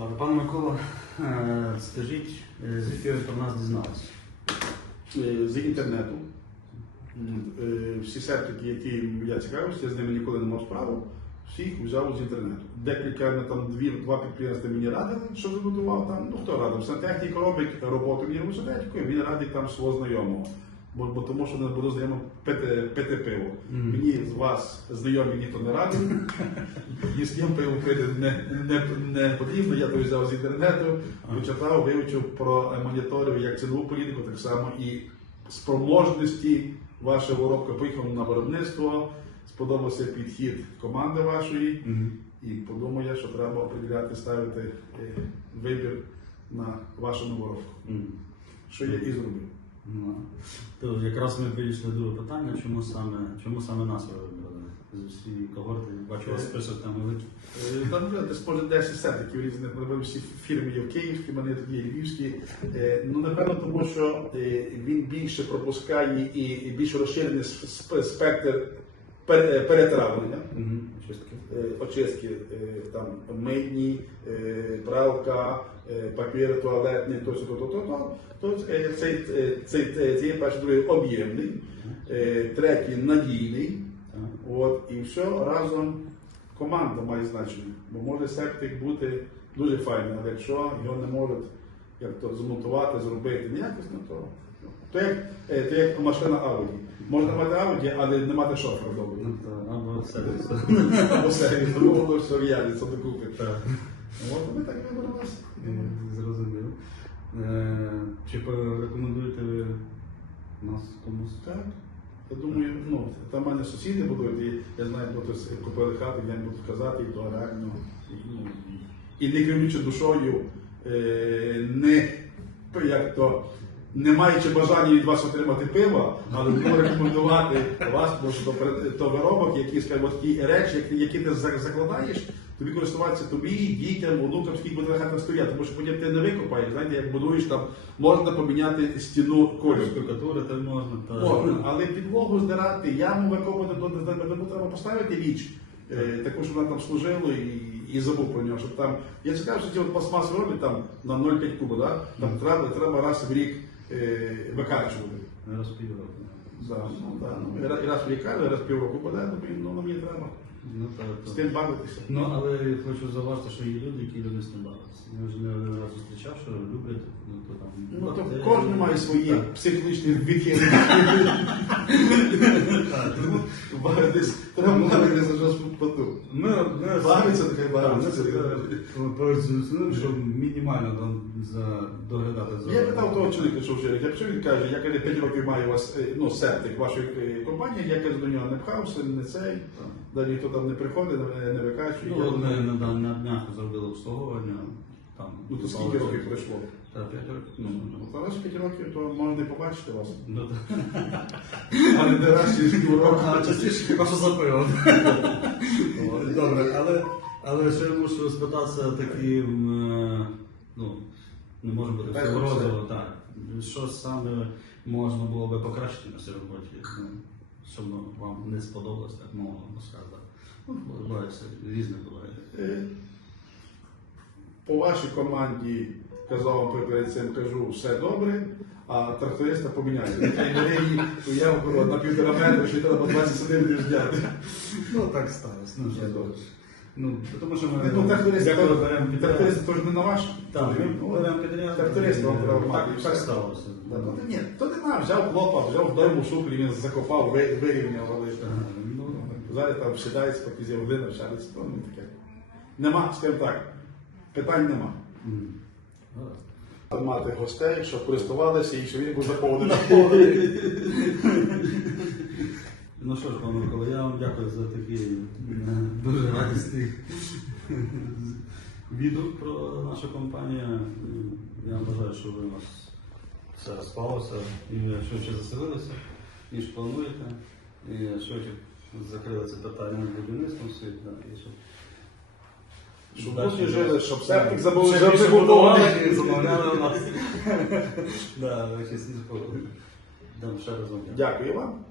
А, Пане Микола, е, скажіть, е, звідки ви про нас дізналися? Е, з інтернету. Всі септики, які я цікавився, я з ними ніколи не мав справу, всіх взяв з інтернету. Декілька ну, там дві, два підприємства мені радили, що забудував там. Ну хто радив? Сантехнік робить роботу в університетською, він радить там свого знайомого. Бо, бо тому що не буду знайомо пити, пити пиво. Мгм. Мені з вас знайомі ніхто не радив. Ні з ким пиво пити не, не, не потрібно. Я то взяв з інтернету, почитав, вивчив про моніторив як цінову політику, так само і спроможності вашої виробки. Поїхав на виробництво, сподобався підхід команди вашої, Мгм. і подумав я, що треба определяти, ставити е, вибір на вашу нову виробку. Мгм. Що я і зробив. Ну, То якраз ми вийшли до питання, чому саме, чому саме нас ви вибрали з усієї когорти. Бачу, у вас список там великий. Е, Там вже десь може 10 сетиків різних, напевно, всі фірми є в Київській, мене тут є львівські. Е, Ну, напевно, тому що е, він більше пропускає і більш розширений сп- спектр е, перетравлення. Мгм. Чистки. Е, Очистки е, там мийні, е, пралка, е, папір туалетний, то, то, то, то, е, цей, е, цей, перший, другий об'ємний, е, третій надійний. От, і все разом команда має значення. Бо може септик бути дуже файний, але якщо його не можуть як то змонтувати, зробити неякісно, то, то, як, е, то як машина Audi. Можна мати Audi, але не мати шофера добре. Ну, або сервіс. Або сервіс, тому воно все в'ялиться докупи. Так. От ми так вибралися. М, Зрозумів. Е, Чи порекомендуєте ви нас комусь? Так. Я думаю, ну, там в мене сусіди будують, і я знаю, хтось купили хату, я не буду казати, і то реально. І, ну, і, і не кривлячи душою, е, не як то. Не маючи бажання від вас отримати пиво, але буду рекомендувати вас, тому що то, то виробок, які скажімо, такі речі, які, які ти закладаєш, тобі користуватися тобі, дітям, онукам, скільки буде хата стояти, тому що потім ти не викопаєш. Знаєте, як будуєш там, можна поміняти стіну кольору. Можна, та Можна, але підлогу здирати, яму викопати, то треба поставити річ, е, таку, щоб вона там служила і, і забув про нього. Щоб там, я цікаво, що ці пластмаси роблять там на 0,5 куба, да? там треба, треба раз в рік е, викачувати. не розпівати. За, ну, да, ну, і раз- і раз раз півроку паде, ну, ну, мені треба Ну, так, з так. тим бавитися. Ну, але я хочу зауважити, що є люди, які люблять з ним бавитися. Я вже не один раз зустрічав, що люблять, ну то там. Ну, то бактерії. кожен має свої Так. психологічні відхилення. Тому бавитись, треба бавитися за поту. Ми, ми Бавиться, нехай Так, бавиться. це працюємо з ним, щоб мінімально там за доглядати за. Я питав того чоловіка, що вчора, я він каже, я каже, 5 років маю у вас е, ну, септик вашої е, компанії, я кажу, до нього не пхався, не цей, да ніхто там не приходить, не, не викачує. Ну, Я от ми думаю, на, на днях зробили обслуговування. Там, ну то скільки років пройшло? Та 5 років. Ну, то раз 5 років, то можна і побачити вас. Ну, так. Але не раз через півроку. А частіше хіба що запив. Добре, але, але ще я мушу спитатися таким, е, ну, не може бути все. так. Що саме можна було би покращити на цій роботі, ну, щоб вам не сподобалось, так мовно сказати. Ну, буває все, різне буває. Е, По вашій команді казав вам перед цим, кажу, все добре, а тракториста поміняйте. Нехай бере її уявку на півтора метра, що треба 20 сантиметрів зняти. Ну, так сталося. Ну, Ні, зробиш. Ну, тому що ми Ну, тракторист, теж не на ваш. Так, Ну, ми беремо підряд. Тракторист вам треба Так, так сталося. Та, ну, та Ні, то нема, взяв хлопа, взяв в дойму шуплі, він закопав, ви- вирівняв, але Ага, ну, зараз там сідається, поки зі година вчалиться, то не таке. Нема, скажімо так, питань нема. Мати гостей, щоб користувалися і щоб він був заповнений. Ну що ж, пане Микола, я вам дякую за такий е, дуже радісний відгук про нашу компанію. Я вам бажаю, щоб у нас все спалося і швидше заселилися, ніж плануєте, і швидше закрили це питання будівництвом світу. Щоб тут жили, щоб септик разом. Дякую вам.